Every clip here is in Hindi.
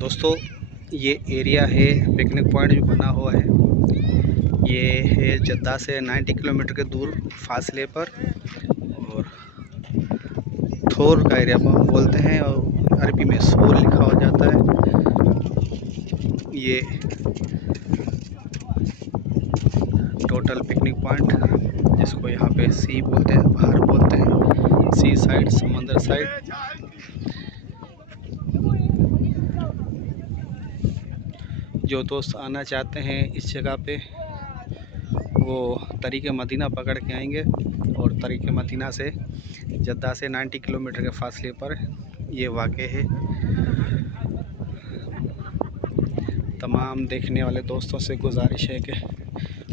दोस्तों, ये एरिया है पिकनिक पॉइंट जो बना हुआ है। ये है जद्दा से 90 किलोमीटर के दूर फासले पर, और थोर का एरिया बोलते हैं और अरबी में सोर लिखा हो जाता है। ये टोटल पिकनिक पॉइंट, जिसको यहाँ पे सी बोलते हैं, बाहर बोलते हैं, सी साइड, समंदर साइड। जो दोस्त आना चाहते हैं इस जगह पे, वो तरीक़े मदीना पकड़ के आएंगे, और तरीक़े मदीना से जद्दा से 90 किलोमीटर के फासले पर ये वाक़ है। तमाम देखने वाले दोस्तों से गुजारिश है कि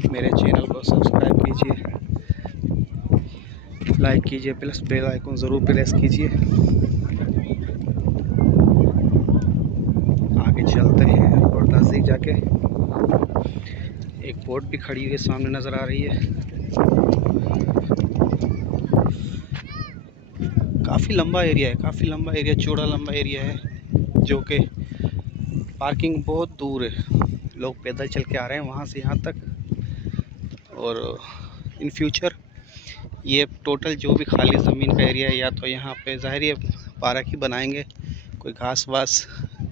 मेरे चैनल को सब्सक्राइब कीजिए, लाइक कीजिए, प्लस बेल आइकन ज़रूर प्रेस कीजिए। आगे चलते हैं और नज़दीक जाके एक बोट भी खड़ी हुई सामने नज़र आ रही है। काफ़ी लंबा एरिया है, काफ़ी लंबा एरिया, चौड़ा लंबा एरिया है, जो कि पार्किंग बहुत दूर है। लोग पैदल चल के आ रहे हैं वहाँ से यहाँ तक। और इन फ्यूचर ये टोटल जो भी खाली ज़मीन का एरिया है, या तो यहाँ पे ज़ाहिर है पार्क ही बनाएंगे, कोई घास वास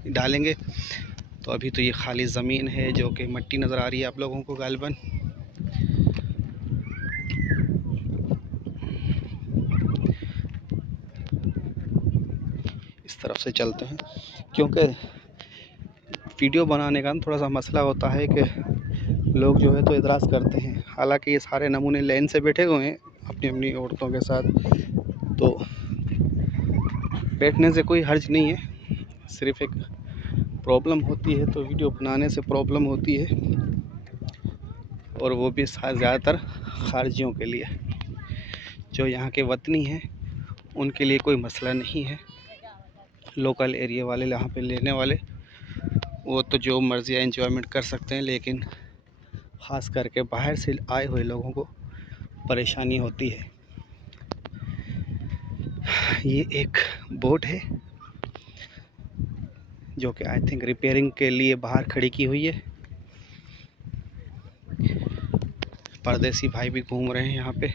डालेंगे। तो अभी तो ये खाली ज़मीन है, जो कि मिट्टी नज़र आ रही है आप लोगों को गालिबन। इस तरफ से चलते हैं, क्योंकि वीडियो बनाने का थोड़ा सा मसला होता है कि लोग जो है तो एतराज़ करते हैं। हालांकि ये सारे नमूने लाइन से बैठे हुए हैं अपनी अपनी औरतों के साथ, तो बैठने से कोई हर्ज नहीं है। सिर्फ एक प्रॉब्लम होती है, तो वीडियो बनाने से प्रॉब्लम होती है, और वो भी ज़्यादातर खारजियों के लिए। जो यहाँ के वतनी हैं उनके लिए कोई मसला नहीं है। लोकल एरिया वाले यहाँ पे लेने वाले, वो तो जो मर्ज़ी एंजॉयमेंट कर सकते हैं, लेकिन ख़ास करके बाहर से आए हुए लोगों को परेशानी होती है। ये एक बोट है जो कि आई थिंक रिपेयरिंग के लिए बाहर खड़ी की हुई है। परदेसी भाई भी घूम रहे हैं यहाँ पे।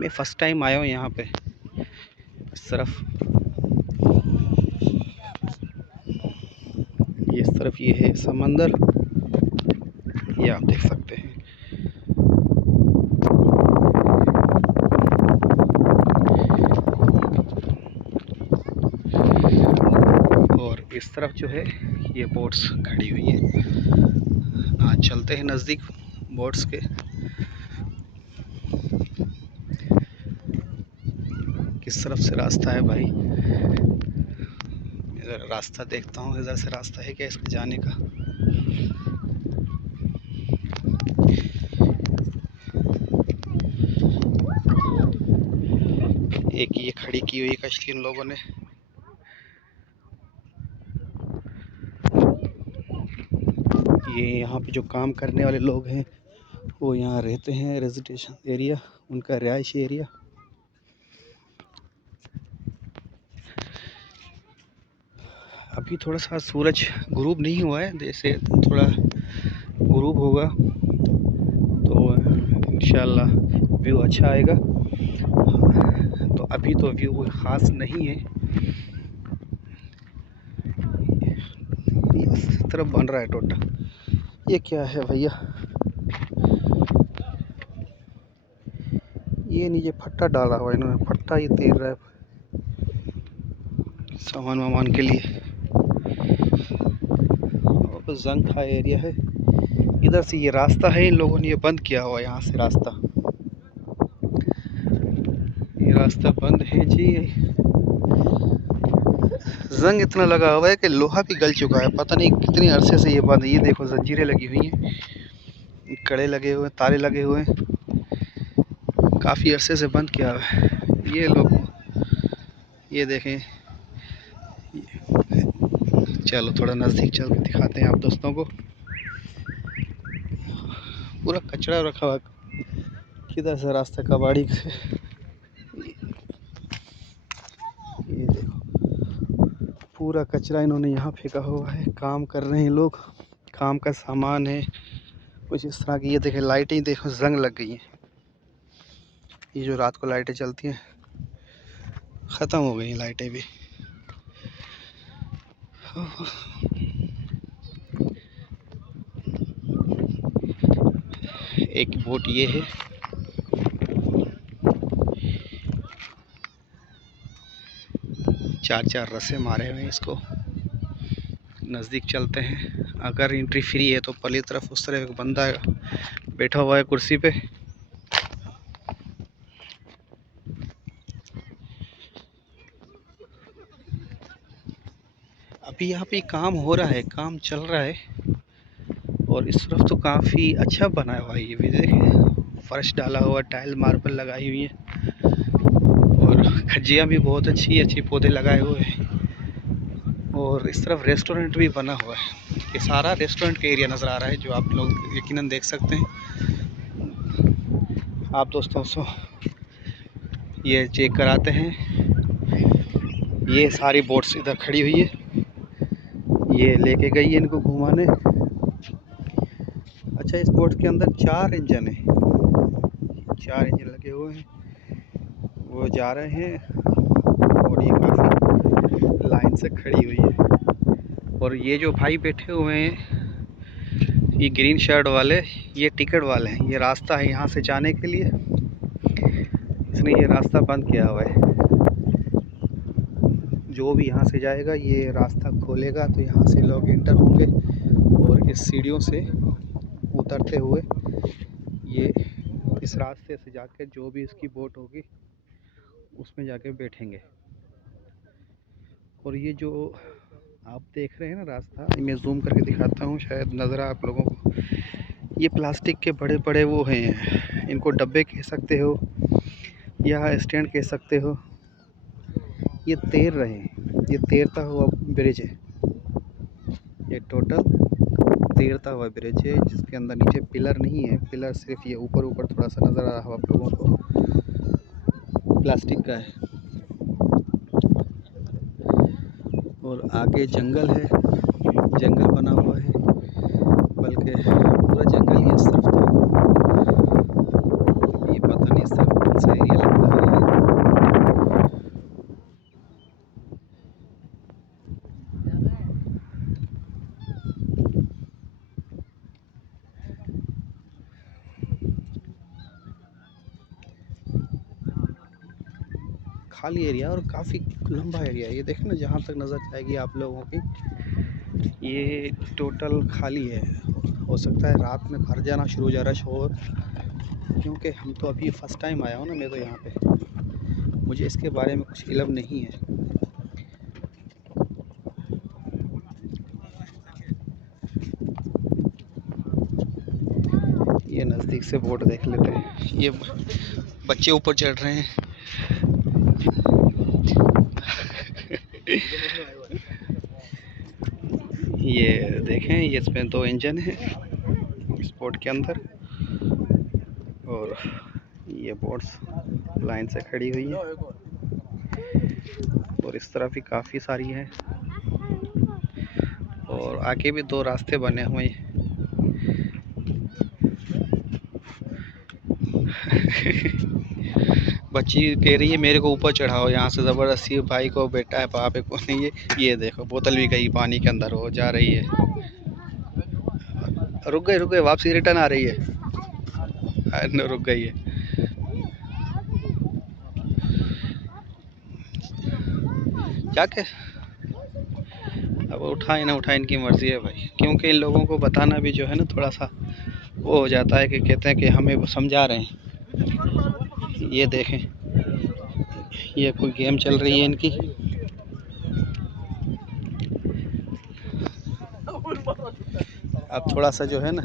मैं फ़र्स्ट टाइम आया हूँ यहाँ पे इस तरफ। इस तरफ ये है समंदर, ये आप देख सकते हैं। और इस तरफ जो है ये बोट्स खड़ी हुई है। आज चलते हैं नज़दीक बोट्स के। किस तरफ से रास्ता है भाई? इधर रास्ता देखता हूँ, इधर से रास्ता है क्या इसके जाने का? एक ये खड़ी की हुई कश्ती इन लोगों ने। ये यहाँ पे जो काम करने वाले लोग हैं वो यहाँ रहते हैं, रेजिडेंशियल एरिया उनका, रिहायशी एरिया। अभी थोड़ा सा सूरज गुरूब नहीं हुआ है, जैसे थोड़ा गुरूब होगा तो इंशाल्लाह व्यू अच्छा आएगा। तो अभी तो व्यू कोई ख़ास नहीं है। इस तरफ बन रहा है टोटल। ये क्या है भैया? ये नीचे फट्टा डाला हुआ है इन्होंने, फट्टा ये तैर रहा है सामान वामान के लिए। और जंग का एरिया है। इधर से ये रास्ता है, इन लोगों ने ये बंद किया हुआ है। यहाँ से रास्ता, ये रास्ता बंद है जी। जंग इतना लगा हुआ है कि लोहा भी गल चुका है, पता नहीं कितनी अरसे से ये बंद है। ये देखो जंजीरें लगी हुई हैं, कड़े लगे हुए, ताले लगे हुए हैं, काफ़ी अरसे से बंद किया हुआ है। ये लोग, ये देखें। चलो थोड़ा नज़दीक चल के दिखाते हैं आप दोस्तों को। पूरा कचरा रखा हुआ, किधर से रास्ता कबाड़ी। पूरा कचरा इन्होंने यहाँ फेंका हुआ है। काम कर रहे हैं लोग, काम का सामान है कुछ इस तरह की। ये देखें लाइटें, देखो जंग लग गई हैं। ये जो रात को लाइटें चलती हैं ख़त्म हो गई हैं लाइटें भी। एक बोट ये है, चार रस्से मारे हुए हैं इसको। नज़दीक चलते हैं। अगर एंट्री फ्री है तो पहली तरफ उस तरफ एक बंदा बैठा हुआ है कुर्सी पे। अभी यहाँ पे काम हो रहा है, काम चल रहा है। और इस तरफ तो काफ़ी अच्छा बना हुआ है। ये भी देखें, फर्श डाला हुआ, टाइल मार्बल लगाई हुई है और खज्जियाँ भी बहुत अच्छी पौधे लगाए हुए हैं। और इस तरफ रेस्टोरेंट भी बना हुआ है। ये सारा रेस्टोरेंट का एरिया नज़र आ रहा है जो आप लोग यकीनन देख सकते हैं। आप दोस्तों ये चेक कराते हैं। ये सारी बोट्स इधर खड़ी हुई है, ये लेके गई है इनको घुमाने। अच्छा, इस बोट के अंदर 4 इंजन है, 4 इंजन लगे हुए हैं, वो जा रहे हैं। और ये काफ़ी लाइन से खड़ी हुई है। और ये जो भाई बैठे हुए हैं, ये ग्रीन शर्ट वाले, ये टिकट वाले हैं। ये रास्ता है यहाँ से जाने के लिए, इसने ये रास्ता बंद किया हुआ है। जो भी यहाँ से जाएगा ये रास्ता खोलेगा तो यहाँ से लोग इंटर होंगे और इस सीढ़ियों से उतरते हुए ये इस रास्ते से जाकर जो भी इसकी बोट होगी उसमें जाके बैठेंगे। और ये जो आप देख रहे हैं ना रास्ता, मैं जूम करके दिखाता हूँ, शायद नज़र आए आप लोगों को। ये प्लास्टिक के बड़े बड़े वो हैं, इनको डब्बे कह सकते हो या स्टैंड कह सकते हो। ये तैर रहे हैं, ये तैरता हुआ ब्रिज है। ये टोटल तैरता हुआ ब्रिज है जिसके अंदर नीचे पिलर नहीं है। पिलर सिर्फ ये ऊपर थोड़ा सा नज़र आ रहा है आप लोगों को, प्लास्टिक का है। और आगे जंगल है, जंगल बना हुआ है, बल्कि पूरा जंगल ही इस तरफ था। ये पता नहीं इस तरफ कौन सा एरिया लगता है। खाली एरिया और काफ़ी लंबा एरिया है। ये देखें ना, जहाँ तक नज़र जाएगी आप लोगों की, ये टोटल खाली है। हो सकता है रात में भर जाना शुरू हो जा रश हो, क्योंकि हम तो अभी फ़र्स्ट टाइम आया हूँ ना मैं तो यहाँ पे, मुझे इसके बारे में कुछ इल्म नहीं है। ये नज़दीक से बोट देख लेते हैं। ये बच्चे ऊपर चढ़ रहे हैं। ये देखें, ये इसमें 2 इंजन है इस बोट के अंदर। और ये बोट्स लाइन से खड़ी हुई है और इस तरफ भी काफ़ी सारी हैं। और आगे भी 2 रास्ते बने हुए हैं। बच्ची कह रही है मेरे को ऊपर चढ़ाओ, यहाँ से ज़बरदस्ती भाई को, बेटा है पापे को नहीं है। ये देखो बोतल भी गई पानी के अंदर, हो जा रही है। रुक गए वापसी रिटर्न आ रही है। रुक गई है। जाके अब उठाए ना उठाए इनकी मर्ज़ी है भाई, क्योंकि इन लोगों को बताना भी जो है ना थोड़ा सा वो हो जाता है कि कहते हैं कि हमें वो समझा रहे हैं। ये देखें, ये कोई गेम चल रही है इनकी। अब थोड़ा सा जो है ना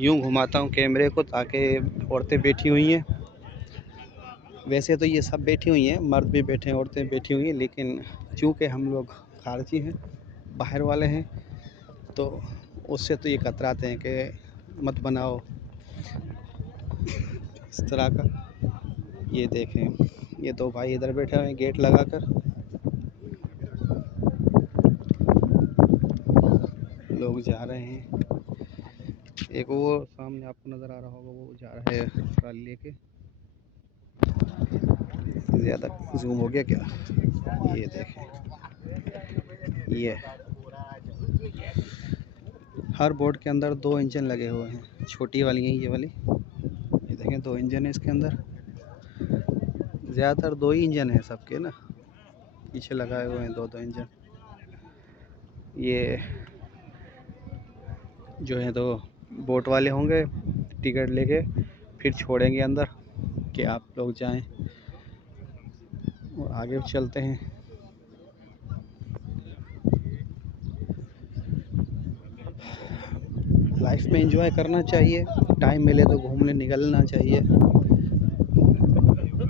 यूं घुमाता हूँ कैमरे को, ताकि औरतें बैठी हुई हैं। वैसे तो ये सब बैठी हुई हैं, मर्द भी बैठे हैं, औरतें बैठी हुई हैं, लेकिन चूँकि हम लोग खारजी हैं, बाहर वाले हैं, तो उससे तो ये कतराते हैं कि मत बनाओ इस तरह का। ये देखें, ये 2 भाई इधर बैठे हुए हैं गेट लगाकर। लोग जा रहे हैं। एक वो सामने आपको नज़र आ रहा होगा, वो जा रहा है ट्राली लेके। ज़्यादा जूम हो गया क्या? ये देखें, ये हर बोट के अंदर 2 इंजन लगे हुए हैं। छोटी वाली है ये वाली, ये देखें 2 इंजन है इसके अंदर। ज़्यादातर 2 ही इंजन है सबके ना, पीछे लगाए हुए हैं 2-2 इंजन। ये जो है तो बोट वाले होंगे, टिकट लेके फिर छोड़ेंगे अंदर कि आप लोग जाएं, और आगे चलते हैं। लाइफ में एंजॉय करना चाहिए, टाइम मिले तो घूमने निकलना चाहिए।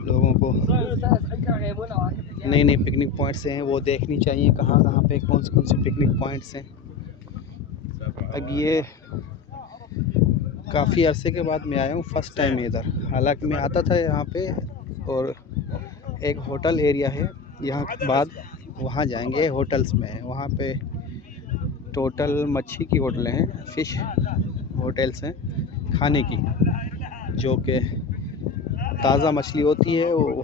लोगों को नई नई पिकनिक पॉइंट्स हैं वो देखनी चाहिए, कहाँ कहाँ पे कौन से पिकनिक पॉइंट्स हैं। अब ये काफ़ी अरसे के बाद मैं आया हूँ, फर्स्ट टाइम इधर। हालांकि मैं आता था यहाँ पे, और एक होटल एरिया है यहाँ के बाद वहाँ जाएंगे। होटल्स में वहाँ पे टोटल मच्छी की होटलें हैं, फ़िश होटल्स हैं खाने की, जो कि ताज़ा मछली होती है। वो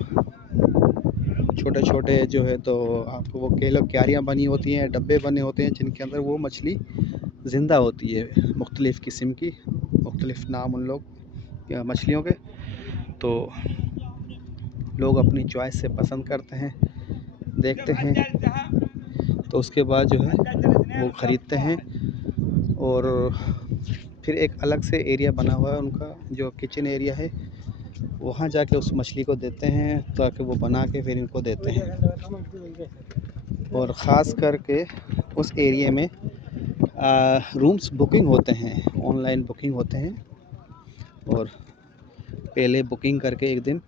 छोटे छोटे जो है तो आपको वो क्यारियाँ बनी होती हैं, डब्बे बने होते हैं जिनके अंदर वो मछली ज़िंदा होती है, मुख्तलिफ़ किस्म की, मुख्तलिफ़ नाम उन लोग मछलियों के। तो लोग अपनी चॉइस से पसंद करते हैं, देखते हैं, तो उसके बाद जो है वो ख़रीदते हैं। और फिर एक अलग से एरिया बना हुआ है उनका, जो किचन एरिया है, वहाँ जाके उस मछली को देते हैं ताकि वो बना के फिर इनको देते हैं। और ख़ास करके उस एरिया में रूम्स बुकिंग होते हैं, ऑनलाइन बुकिंग होते हैं, और पहले बुकिंग करके एक दिन,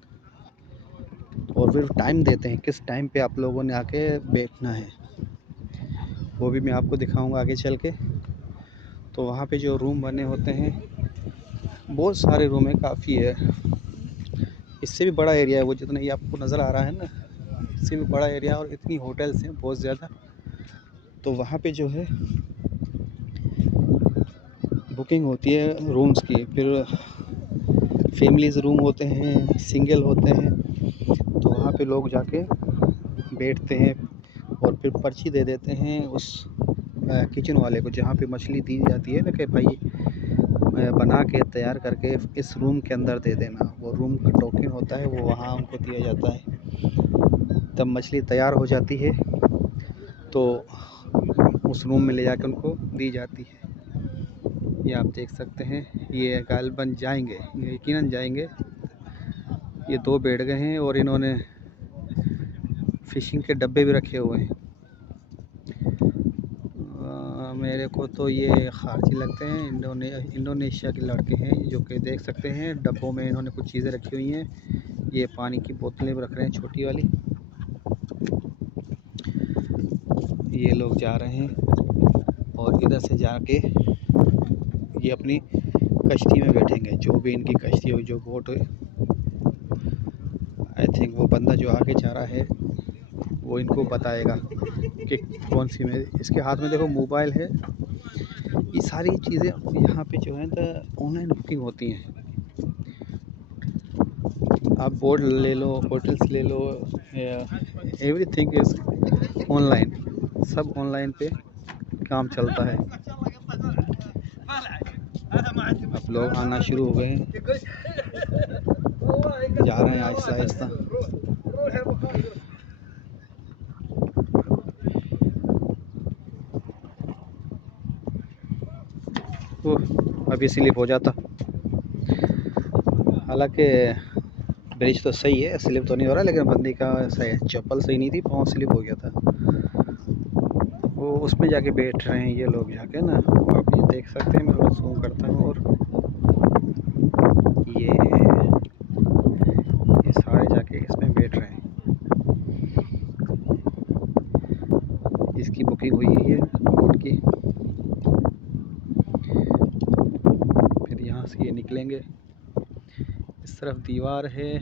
और फिर टाइम देते हैं किस टाइम पे आप लोगों ने आके बैठना है, वो भी मैं आपको दिखाऊंगा आगे चल के। तो वहाँ पे जो रूम बने होते हैं, बहुत सारे रूम है, काफ़ी है, इससे भी बड़ा एरिया है वो, जितना ये आपको नज़र आ रहा है ना, इससे भी बड़ा एरिया, और इतनी होटल्स हैं बहुत ज़्यादा। तो वहाँ पे जो है बुकिंग होती है रूम्स की, फिर फैमिलीज़ रूम होते हैं, सिंगल होते हैं। तो वहाँ पे लोग जाके बैठते हैं और फिर पर्ची दे देते हैं उस किचन वाले को, जहाँ पे मछली दी जाती है ना, कि भाई बना के तैयार करके इस रूम के अंदर दे देना। वो रूम का टोकन होता है, वो वहाँ उनको दिया जाता है। तब मछली तैयार हो जाती है तो उस रूम में ले जाकर उनको दी जाती है। ये आप देख सकते हैं, ये गालिबन जाएंगे, ये यकीनन जाएंगे। ये 2 बैठ गए हैं और इन्होंने फ़िशिंग के डब्बे भी रखे हुए हैं। मेरे को तो ये खारजी लगते हैं, इंडोनेशिया के लड़के हैं, जो कि देख सकते हैं डब्बों में इन्होंने कुछ चीज़ें रखी हुई हैं। ये पानी की बोतलें भी रख रहे हैं, छोटी वाली। ये लोग जा रहे हैं और इधर से जाके ये अपनी कश्ती में बैठेंगे, जो भी इनकी कश्ती हो, जो बोट है। आई थिंक वो बंदा जो आगे जा रहा है वो इनको बताएगा कि कौन सी में। इसके हाथ में देखो मोबाइल है। ये सारी चीज़ें यहाँ पे जो है तो ऑनलाइन बुकिंग होती हैं। आप बोर्ड ले लो, होटल्स ले लो, एवरीथिंग इज़ ऑनलाइन, सब ऑनलाइन पे काम चलता है। अब लोग आना शुरू हो गए हैं, जा रहे हैं आहिस्ता आहिस्ता। अभी स्लिप हो जाता, हालांकि ब्रिज तो सही है, स्लिप तो नहीं हो रहा, लेकिन बंदी का सही, चप्पल सही नहीं थी, पाँव स्लिप हो गया था। वो उसमें जाके बैठ रहे हैं ये लोग जाके ना, आप ये देख सकते हैं। मैं जूम करता हूँ, और ये सारे जाके इसमें बैठ रहे हैं। इसकी बुकिंग हुई है बोट की। फिर यहाँ से ये निकलेंगे, इस तरफ दीवार है,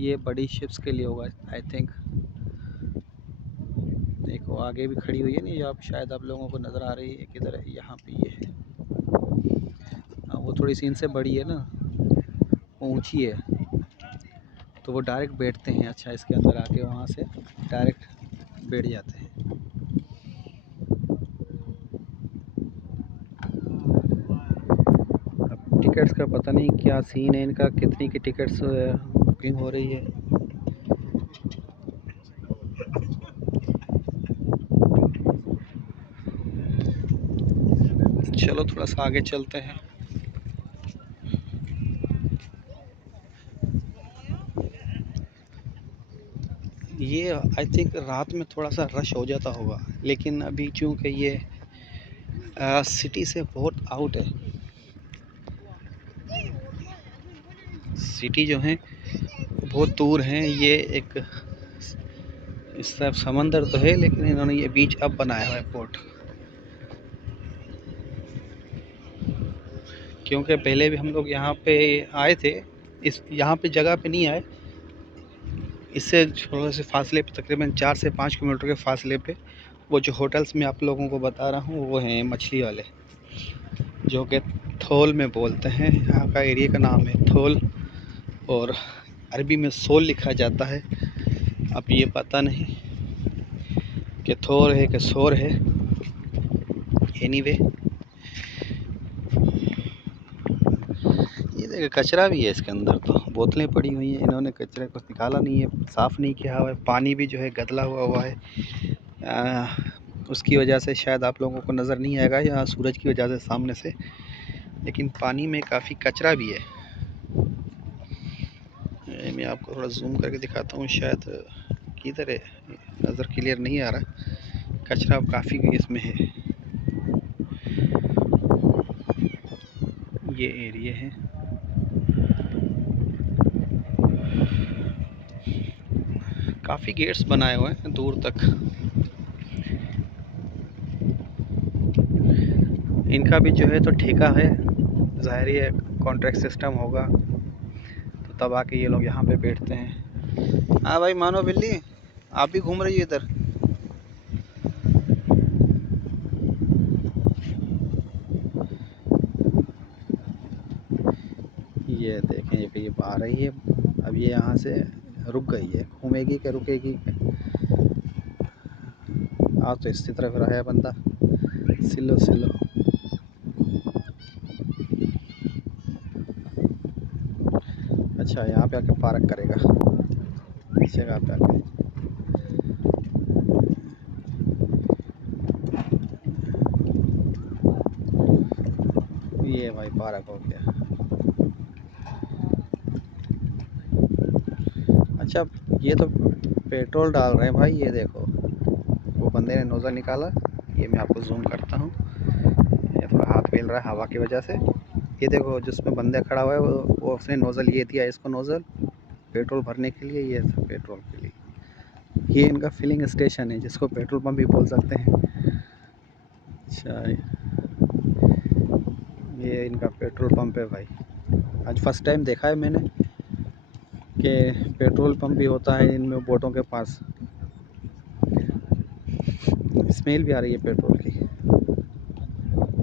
ये बड़ी शिप्स के लिए होगा आई थिंक। एक वो आगे भी खड़ी हुई है नहीं, जो आप शायद आप लोगों को नज़र आ रही है, किधर है, यहाँ पे ये है। वो थोड़ी सी इनसे बड़ी है ना, वो ऊंची है, तो वो डायरेक्ट बैठते हैं। अच्छा, इसके अंदर आके वहाँ से डायरेक्ट बैठ जाते हैं। अब टिकट्स का पता नहीं क्या सीन है इनका, कितनी की टिकट्स बुकिंग हो रही है। चलो थोड़ा सा आगे चलते हैं। ये आई थिंक रात में थोड़ा सा रश हो जाता होगा, लेकिन अभी चूँकि ये सिटी से बहुत आउट है, सिटी जो है बहुत दूर है। ये एक इस तरफ समंदर तो है, लेकिन इन्होंने ये बीच अब बनाया हुआ है पोर्ट, क्योंकि पहले भी हम लोग यहाँ पे आए थे। इस यहाँ पे जगह पे नहीं आए, इससे थोड़े से फासले पे, तकरीबन 4 से 5 किलोमीटर के फासले पे वो जो होटल्स मैं आप लोगों को बता रहा हूँ वो हैं मछली वाले, जो कि थोल में बोलते हैं। यहाँ का एरिया का नाम है थोल, और अरबी में सोल लिखा जाता है। अब ये पता नहीं कि थोर है कि सोर है। एनीवे, ये देखो कचरा भी है इसके अंदर, तो बोतलें पड़ी हुई हैं, इन्होंने कचरे को निकाला नहीं है, साफ़ नहीं किया हुआ है। पानी भी जो है गदला हुआ है, उसकी वजह से शायद आप लोगों को नज़र नहीं आएगा, या सूरज की वजह से सामने से, लेकिन पानी में काफ़ी कचरा भी है। मैं आपको थोड़ा जूम करके दिखाता हूँ, शायद किधर है, नज़र क्लियर नहीं आ रहा। कचरा काफ़ी इसमें है। ये एरिया है, काफ़ी गेट्स बनाए हुए हैं दूर तक। इनका भी जो है तो ठेका है, ज़ाहिर है कॉन्ट्रैक्ट सिस्टम होगा, तो तब आके ये लोग यहाँ पे बैठते हैं। हाँ भाई, मानो बिल्ली, आप भी घूम रही हो इधर? ये देखें, ये कहीं आ रही है, अब ये यहाँ से रुक गई है, घूमेगी क्या रुकेगी? आज तो इसी तरफ रहा है बंदा, सिलो सिलो। अच्छा, यहाँ पे आके पार्क करेगा इस जगह पे आके। ये भाई पार्क हो गया। अच्छा, ये तो पेट्रोल डाल रहे हैं भाई, ये देखो वो बंदे ने नोज़ल निकाला। ये मैं आपको जूम करता हूँ, ये थोड़ा हाथ फेल रहा है हवा की वजह से। ये देखो जिसमें बंदे खड़ा हुआ है वो उसने नोज़ल ये दिया इसको, नोज़ल पेट्रोल भरने के लिए, ये पेट्रोल के लिए। ये इनका फिलिंग स्टेशन है, जिसको पेट्रोल पंप भी बोल सकते हैं। अच्छा, ये इनका पेट्रोल पंप है भाई। आज फर्स्ट टाइम देखा है मैंने कि पेट्रोल पंप भी होता है इनमें बोटों के पास। स्मेल भी आ रही है पेट्रोल की,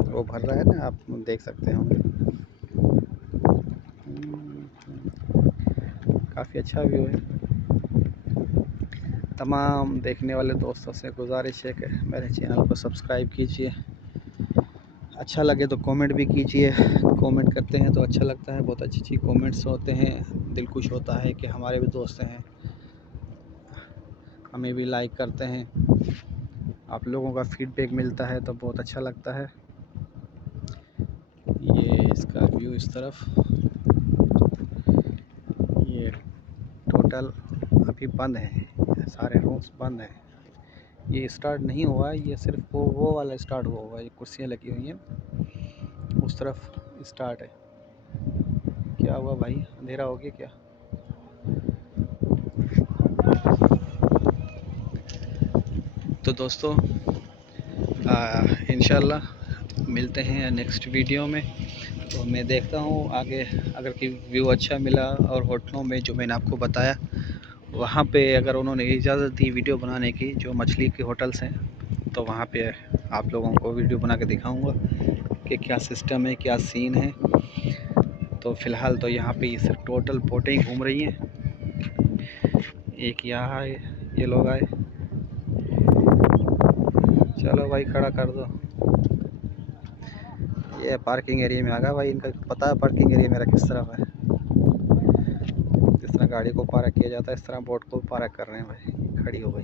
वो भर रहा है ना, आप देख सकते होंगे। काफ़ी अच्छा व्यू है। तमाम देखने वाले दोस्तों से गुजारिश है कि मेरे चैनल को सब्सक्राइब कीजिए, अच्छा लगे तो कमेंट भी कीजिए। कमेंट करते हैं तो अच्छा लगता है, बहुत अच्छी कमेंट्स होते हैं, दिल खुश होता है कि हमारे भी दोस्त हैं, हमें भी लाइक करते हैं। आप लोगों का फीडबैक मिलता है तो बहुत अच्छा लगता है। ये इसका व्यू इस तरफ, ये टोटल अभी बंद है, सारे रूम्स बंद हैं। ये स्टार्ट नहीं हुआ है, ये सिर्फ वो वाला स्टार्ट हुआ हुआ है। ये कुर्सियाँ लगी हुई हैं, उस तरफ स्टार्ट है। क्या हुआ भाई, अंधेरा हो गया क्या? तो दोस्तों, इंशाल्लाह मिलते हैं नेक्स्ट वीडियो में। तो मैं देखता हूँ आगे, अगर कि व्यू अच्छा मिला और होटलों में जो मैंने आपको बताया वहाँ पे अगर उन्होंने इजाज़त दी वीडियो बनाने की, जो मछली के होटल्स हैं, तो वहाँ पे आप लोगों को वीडियो बना के दिखाऊंगा कि क्या सिस्टम है, क्या सीन है। तो फ़िलहाल तो यहाँ पे सिर्फ टोटल बोटें ही घूम रही हैं। एक यहाँ आए, ये लोग आए, चलो भाई खड़ा कर दो। ये पार्किंग एरिया में आ गया भाई, इनका पता है पार्किंग एरिया मेरा किस तरफ है। जिस तरह गाड़ी को पार्क किया जाता है इस तरह बोट को पार्क कर रहे हैं भाई। खड़ी हो गई,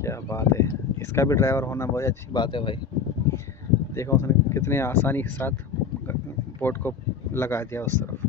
क्या बात है। इसका भी ड्राइवर होना बहुत अच्छी बात है भाई। देखो उसने कितने आसानी के साथ बोट को लगा दिया उस तरफ।